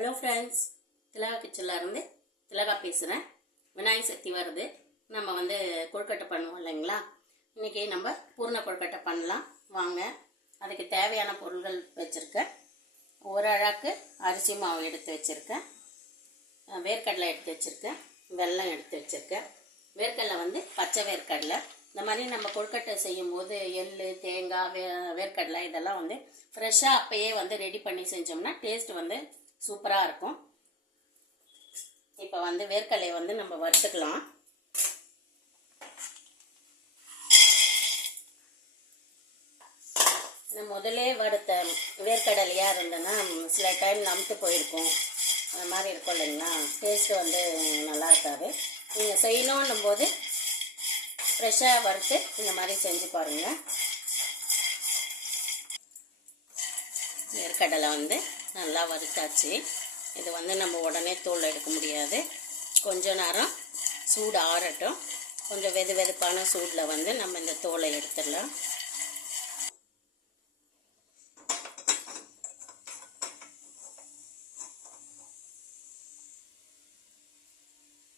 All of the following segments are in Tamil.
ஹலோ ஃப்ரெண்ட்ஸ், திலகா கிச்சனில் இருந்து திலகா பேசுகிறேன். விநாயகர் சதுர்த்தி வருது. நம்ம கொழுக்கட்டை பண்ணுவோம் இல்லைங்களா? இன்றைக்கி நம்ம பூர்ண கொழுக்கட்டை பண்ணலாம் வாங்க. அதுக்கு தேவையான பொருட்கள் வச்சுருக்கேன். ஒரு அழாக்கு அரிசி மாவு எடுத்து வச்சுருக்கேன், வேர்க்கடலை எடுத்து வச்சுருக்கேன், வெல்லம் எடுத்து வச்சுருக்கேன். வேர்க்கடலை பச்சை வேர்க்கடலை. இந்த மாதிரி நம்ம கொழுக்கட்டை செய்யும்போது எள், தேங்காய், வேர்க்கடலை இதெல்லாம் ஃப்ரெஷ்ஷாக அப்பயே ரெடி பண்ணி செஞ்சோம்னா டேஸ்ட் சூப்பராக இருக்கும். இப்போ வேர்க்கடலையை நம்ம வறுத்துக்கலாம். முதலே வறுத்த வேர்க்கடலையாக இருந்ததுன்னா சில டைம் நமுத்து போயிருக்கும், அந்த மாதிரி இருக்கும் இல்லைங்களா? டேஸ்ட்டு நல்லா இருக்காது. நீங்கள் செய்யணுன்னும் போது ஃப்ரெஷ்ஷாக வறுத்து இந்த மாதிரி செஞ்சு பாருங்கள். வேர்க்கடலை நல்லா வறுத்தாச்சு. இது நம்ம உடனே தோல் எடுக்க முடியாது. கொஞ்ச நேரம் சூடு ஆறட்டும். கொஞ்சம் வெதுப்பான சூடில் நம்ம இந்த தோலை எடுத்துடலாம்.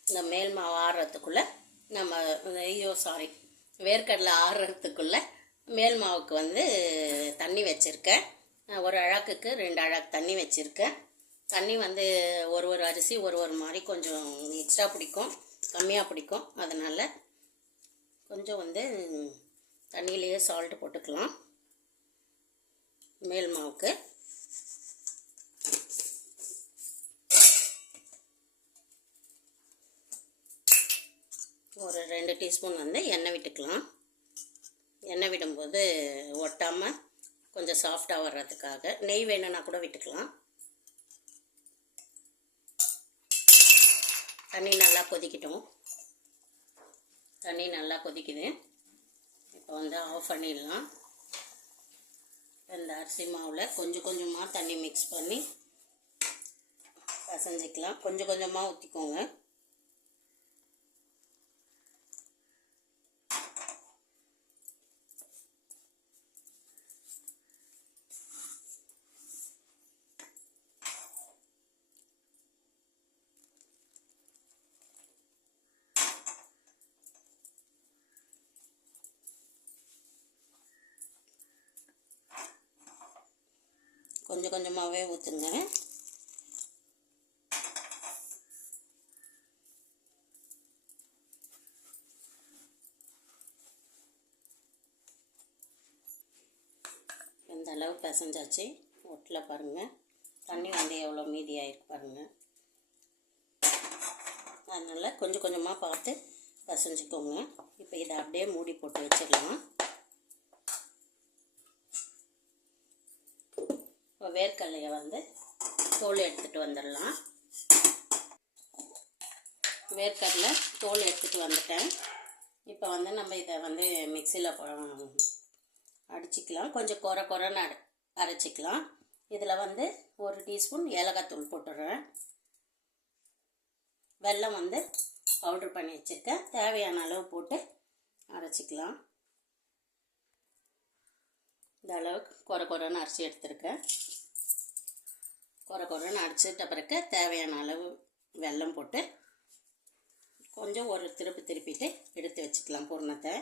இந்த மேல் மாவு ஆறுறதுக்குள்ளே வேர்க்கடலை ஆறுறதுக்குள்ளே மேல் மாவுக்கு தண்ணி வச்சுருக்கேன். ஒரு அழாக்குக்கு 2 அழாக்கு தண்ணி வச்சுருக்கேன். தண்ணி ஒரு அரிசி ஒரு மாதிரி கொஞ்சம் எக்ஸ்ட்ரா பிடிக்கும், கம்மியாக பிடிக்கும். அதனால் கொஞ்சம் தண்ணியிலேயே சால்ட்டு போட்டுக்கலாம். மேல் மாவுக்கு ஒரு 2 டீஸ்பூன் எண்ணெய் விட்டுக்கலாம். எண்ணெய் விடும்போது ஒட்டாமல் கொஞ்சம் சாஃப்டாக வர்றதுக்காக நெய் வேணும்னா கூட விட்டுக்கலாம். தண்ணி நல்லா கொதிக்கட்டும். தண்ணி நல்லா கொதிக்குது. இப்போ ஆஃப் பண்ணிடலாம். இந்த அரிசி மாவில் கொஞ்சம் கொஞ்சமாக தண்ணி மிக்ஸ் பண்ணி பசஞ்சிக்கலாம். கொஞ்சம் கொஞ்சமாக ஊற்றிக்கோங்க. கொஞ்சம் கொஞ்சமாகவே ஊற்றுங்க. இந்த அளவு பிசைஞ்சாச்சு. ஒட்டில் பாருங்கள், தண்ணி எவ்வளோ மீதி ஆகிருக்கு பாருங்கள். அதனால் கொஞ்சம் கொஞ்சமாக பார்த்து பிசைஞ்சிக்கோங்க. இப்போ இதை அப்படியே மூடி போட்டு வச்சிடலாம். இப்போ வேர்க்கடலையை தோல் எடுத்துகிட்டு வந்துடலாம். வேர்க்கடலை தோல் எடுத்துகிட்டு வந்துட்டேன். இப்போ நம்ம இதை மிக்சியில் அடிச்சிக்கலாம். கொஞ்சம் குறைன்னு அரைச்சிக்கலாம். இதில் 1 டீஸ்பூன் ஏலக்காய் தூள் போட்டுடுறேன். வெல்லம் பவுட்ரு பண்ணி வச்சுருக்கேன். தேவையான அளவு போட்டு அரைச்சிக்கலாம். இந்த அளவுக்கு குறைன்னு அரைச்சி எடுத்துருக்கேன். குறைன்னு அரைச்சிட்ட பிறகு தேவையான அளவு வெல்லம் போட்டு கொஞ்சம் ஒரு திருப்பிட்டு எடுத்து வச்சுக்கலாம் பூர்ணத்தை.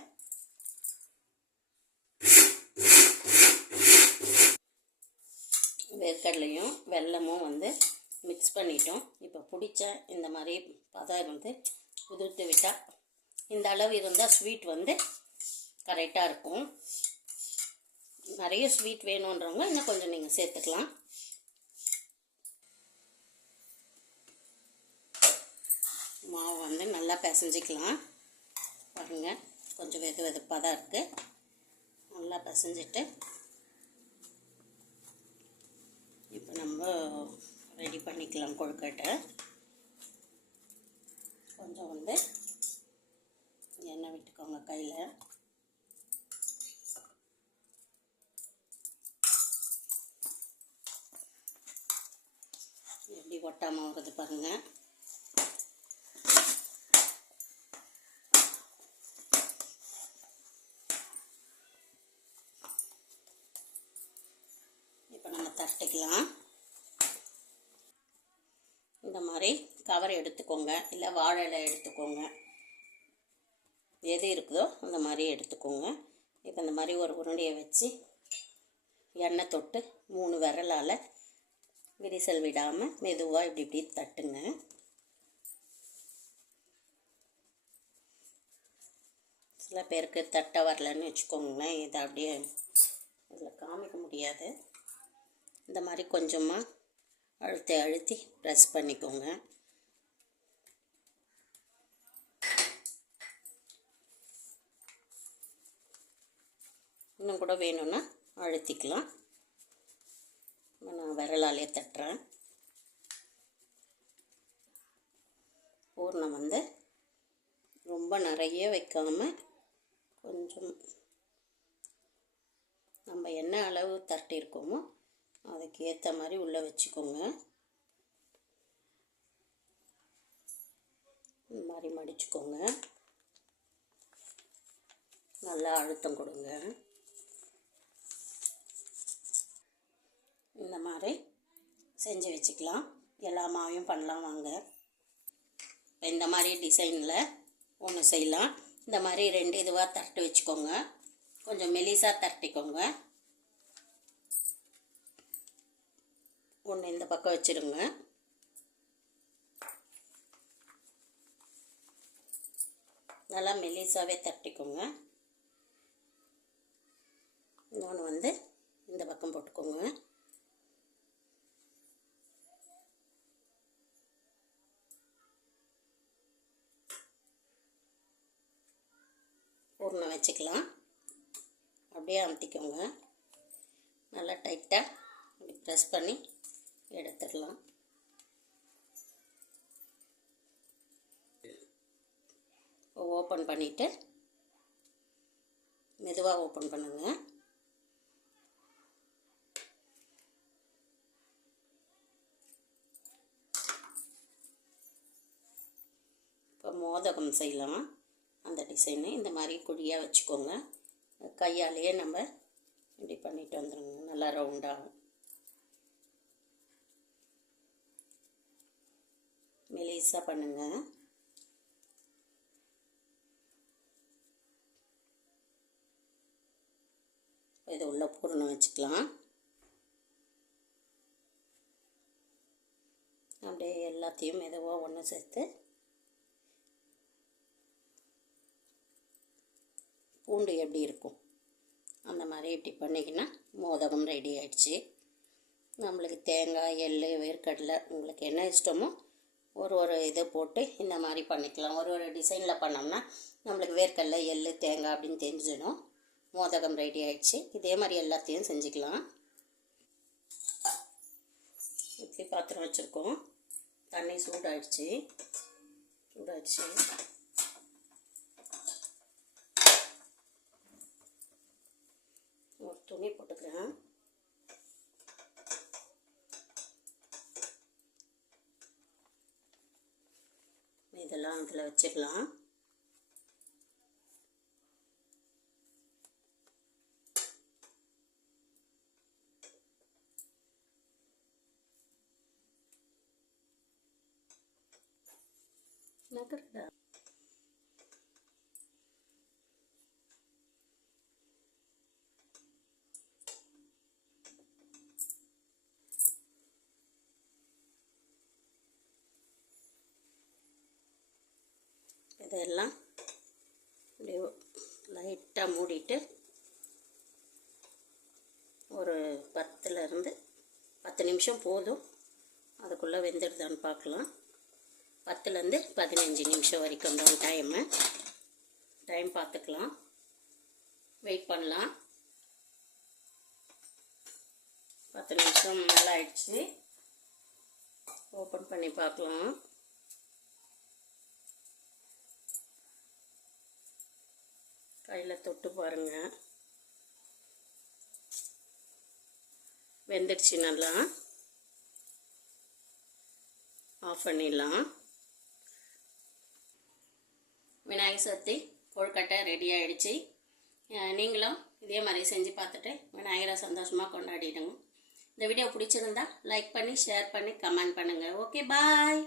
வேர்க்கடலையும் வெல்லமும் மிக்ஸ் பண்ணிட்டோம். இப்போ பிடிச்ச இந்த மாதிரி பதம் உதிர்த்து விட்டால் இந்த அளவு இருந்தால் ஸ்வீட் கரெக்டாக இருக்கும். நிறைய ஸ்வீட் வேணுன்றவங்க இன்னும் கொஞ்சம் நீங்கள் சேர்த்துக்கலாம். மாவு நல்லா பிசைஞ்சிக்கலாம். பாருங்கள், கொஞ்சம் வெதுப்பாக தான் இருக்குது. நல்லா பிசைஞ்சிட்டு இப்போ நம்ம ரெடி பண்ணிக்கலாம் கொழுக்கட்டை. கொஞ்சம் எண்ணெய் விட்டுக்கோங்க கையில். எப்படி ஒட்டாமல் வருது பாருங்கள். இப்போ நம்ம தட்டிக்கலாம். கவர் எடுத்துக்கோங்க, இல்லை வாழை இலை எடுத்துக்கோங்க, எது இருக்குதோ அந்த மாதிரி எடுத்துக்கோங்க. இப்போ இந்த மாதிரி ஒரு உருண்டையை வச்சு எண்ணெய் தொட்டு 3 விரலால் விரிசல் விடாமல் மெதுவாக இப்படி இப்படி தட்டுங்க. சில பேருக்கு தட்ட வரலன்னு வச்சுக்கோங்களேன், இதை அப்படியே இதில் காமிக்க முடியாது. இந்த மாதிரி கொஞ்சமாக அழுத்தி அழுத்தி ப்ரெஸ் பண்ணிக்கோங்க. இன்னும் கூட வேணும்னா அழுத்திக்கலாம். நான் விரலாலே தட்டுறேன். பூர்ணம் வந்து ரொம்ப நிறைய வைக்காமல் கொஞ்சம் நம்ம என்ன அளவு தட்டியிருக்கோமோ அதுக்கு ஏற்ற மாதிரி உள்ளே வச்சுக்கோங்க. இந்த மாதிரி மடிச்சுக்கோங்க. நல்லா அழுத்தம் கொடுங்க. இந்த மாதிரி செஞ்சு வச்சுக்கலாம். எல்லா மாவையும் பண்ணலாம் வாங்க. இந்த மாதிரி டிசைனில் ஒன்று செய்யலாம். இந்த மாதிரி 2 இதுவாக தட்டு வச்சுக்கோங்க. கொஞ்சம் மெலிசாக தட்டிக்கோங்க. ஒன்று இந்த பக்கம் வச்சுருங்க. நல்லா மெலிசாவே தட்டிக்கோங்க. இன்னொன்று வந்து இந்த பக்கம் போட்டுக்கோங்க. பூர்ணம் வச்சுக்கலாம். அப்படியே அமுத்திக்கோங்க. நல்லா டைட்டாக இப்படி ப்ரெஸ் பண்ணி எடுத்துடலாம். ஓப்பன் பண்ணிவிட்டு மெதுவாக ஓப்பன் பண்ணுங்க. இப்போ மோதகம் செய்யலாம். அந்த டிசைனு இந்த மாதிரி குழியாக வச்சுக்கோங்க. கையாலேயே நம்ம இப்படி பண்ணிட்டு வந்துடுங்க. நல்லா ரவுண்டாகும். மெலிசாக பண்ணுங்க. இது உள்ள பூரணம் வச்சுக்கலாம். அப்படியே எல்லாத்தையும் மெதுவாக ஒன்று சேர்த்து பூண்டு எப்படி இருக்கும் அந்த மாதிரி இப்படி பண்ணிக்கின்னா மோதகம் ரெடி ஆகிடுச்சு. நம்மளுக்கு தேங்காய், எள், வேர்க்கடலை உங்களுக்கு என்ன இஷ்டமோ ஒரு இதை போட்டு இந்த மாதிரி பண்ணிக்கலாம். ஒரு டிசைனில் பண்ணோம்னா நம்மளுக்கு வேர்க்கடலை, எள், தேங்காய் அப்படின்னு தெரிஞ்சிடும். மோதகம் ரெடி ஆகிடுச்சு. இதே மாதிரி எல்லாத்தையும் செஞ்சுக்கலாம். இட்லி பாத்திரம் வச்சுருக்கோம். தண்ணி சூடாகிடுச்சு. ஒரு துணி போட்டுக்கிறேன். இதெல்லாம் அதில் வச்சுக்கலாம். நகர்டா இதெல்லாம் இப்படி லைட்டாக மூடிட்டு ஒரு 10 நிமிஷம் போதும். அதுக்குள்ளே வெந்துடுதான்னு பார்க்கலாம். 10லேருந்து 15 நிமிஷம் வரைக்கும் தான் டைம் பார்த்துக்கலாம். வெயிட் பண்ணலாம். 10 நிமிஷம் நல்லா ஆயிடுச்சு. ஓப்பன் பண்ணி பார்க்கலாம். கையில் தொட்டு பாருங்கள். வெந்துடுச்சு நல்லா. ஆஃப் பண்ணிடலாம். விநாயகர் சதுர்த்தி கொழுக்கட்டை ரெடி ஆகிடுச்சு. நீங்களும் இதே மாதிரி செஞ்சு பார்த்துட்டு விநாயகரை சந்தோஷமாக கொண்டாடிடுங்க. இந்த வீடியோ பிடிச்சிருந்தா லைக் பண்ணி, ஷேர் பண்ணி, கமெண்ட் பண்ணுங்கள். ஓகே, பாய்.